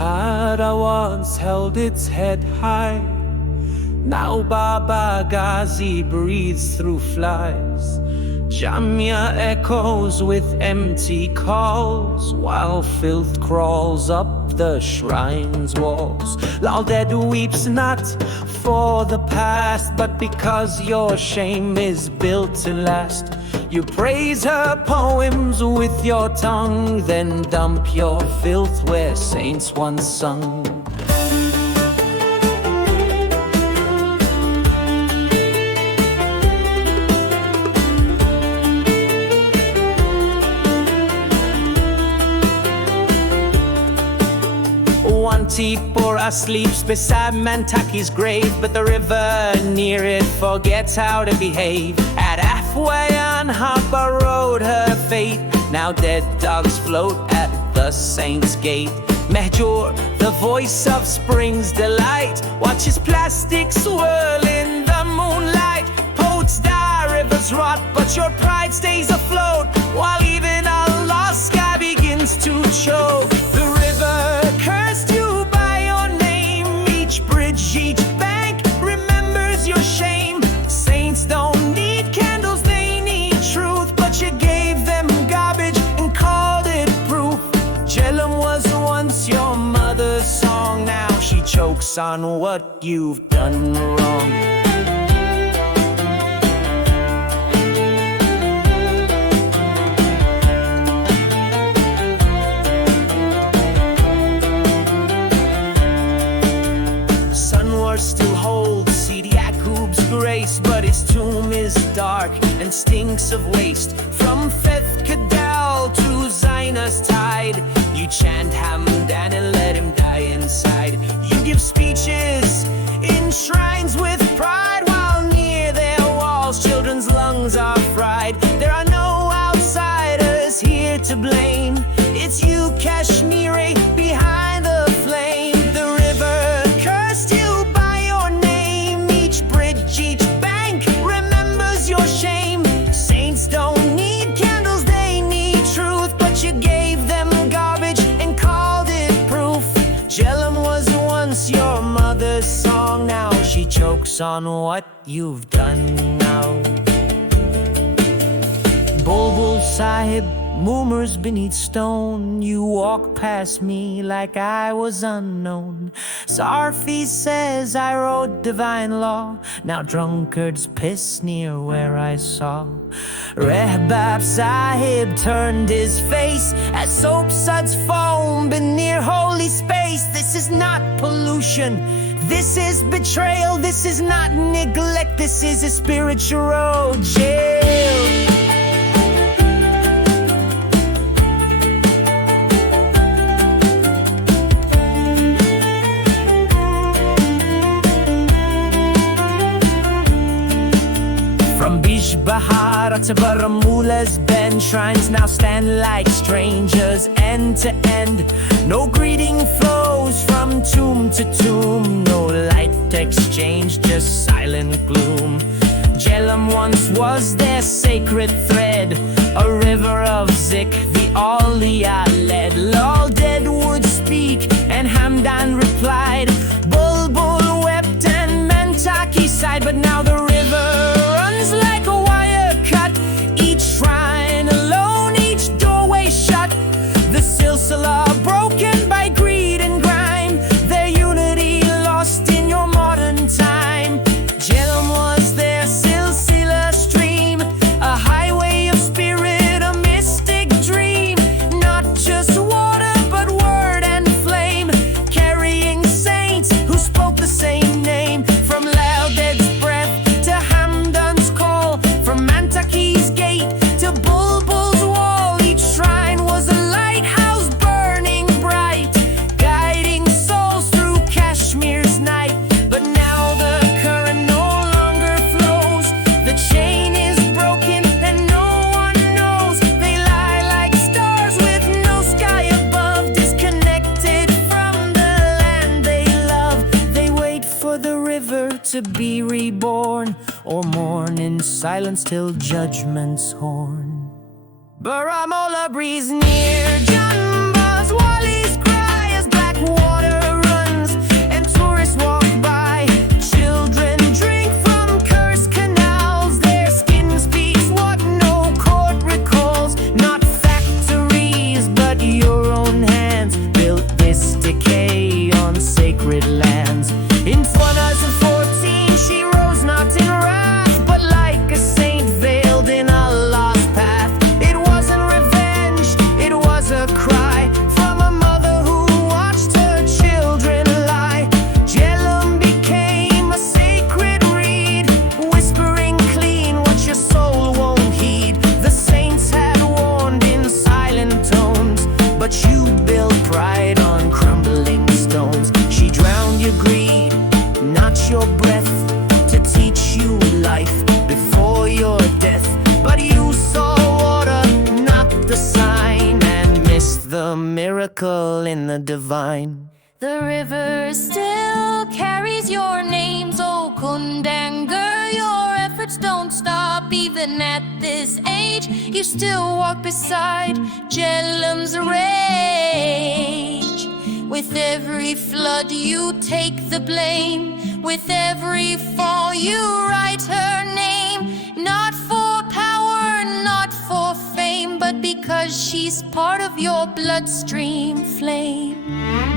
Shahada once held its head high. Now Baba Ghazi breathes through flies. Jamia echoes with empty calls, while filth crawls up the shrine's walls. Lal dead weeps not for the past, but because your shame is built to last. You praise her poems with your tongue, then dump your filth where saints once sung. Tipura sleeps beside Mantaki's grave, but the river near it forgets how to behave. At Afway on Harper Road, her fate. Now dead dogs float at the saint's gate. Mehjur, the voice of spring's delight, watches plastic swirl in the moonlight. Poets die, rivers rot, but your pride stays afloat, while even a lost sky begins to choke. The river cursed you, each bank remembers your shame. Saints don't need candles, they need truth, but you gave them garbage and called it proof. Jhelum was once your mother's song, now she chokes on what you've done wrong. Still holds Sidi Yaqub's grace, but his tomb is dark and stinks of waste. From Feth Kadal to Zionist tide, you chant Hamdan and let him die inside. You give speeches in shrines with pride, while near their walls children's lungs are fried. There are no outsiders here to blame. It's you, Kashmir, behind the flame. The river cursed you, each bank remembers your shame. Saints don't need candles, they need truth, but you gave them garbage and called it proof. Jhelum was once your mother's song, now she chokes on what you've done now. Bulbul Sahib murmurs beneath stone, you walk past me like I was unknown. Sarfi says I wrote divine law, now drunkards piss near where I saw. Rehbab Sahib turned his face as soap suds foam beneath holy space. This is not pollution, this is betrayal, this is not neglect, this is a spiritual jail. From Bijbahara to Baramula's bend, shrines now stand like strangers end to end. No greeting flows from tomb to tomb, no light exchange, just silent gloom. Jhelum once was their sacred thread, a river of zik the Awliya led. Lal dead would speak and Hamdan replied. Bulbul wept and Mantaki sighed, but now the river runs like a wire cut. Each shrine alone, each doorway shut. The silsila broken by greed and grime, their unity lost in your modern time. Jhelum was their silsila stream, a highway of spirit, a mystic dream. Not just water but word and flame, carrying saints who spoke the same name. From Lauded's breath to Hamdan's call, from Mantaki's gate to Bulbul's wall, each shrine was a lighthouse burning bright, guiding souls through Kashmir's night. But now the current no longer flows, the chain is broken and no one knows. They lie like stars with no sky above, disconnected from the land they love. They wait for the river to be reborn, or mourn in silence till judgment's horn. Baramola breathes near, Jumba's Wali's cry as black water mystical in the divine. The river still carries your names, oh Kundangar. Your efforts don't stop even at this age. You still walk beside Jhelum's rage. With every flood you take the blame. With every fall you write her name. Not for power, not for fame, but because she's part of your bloodstream flame.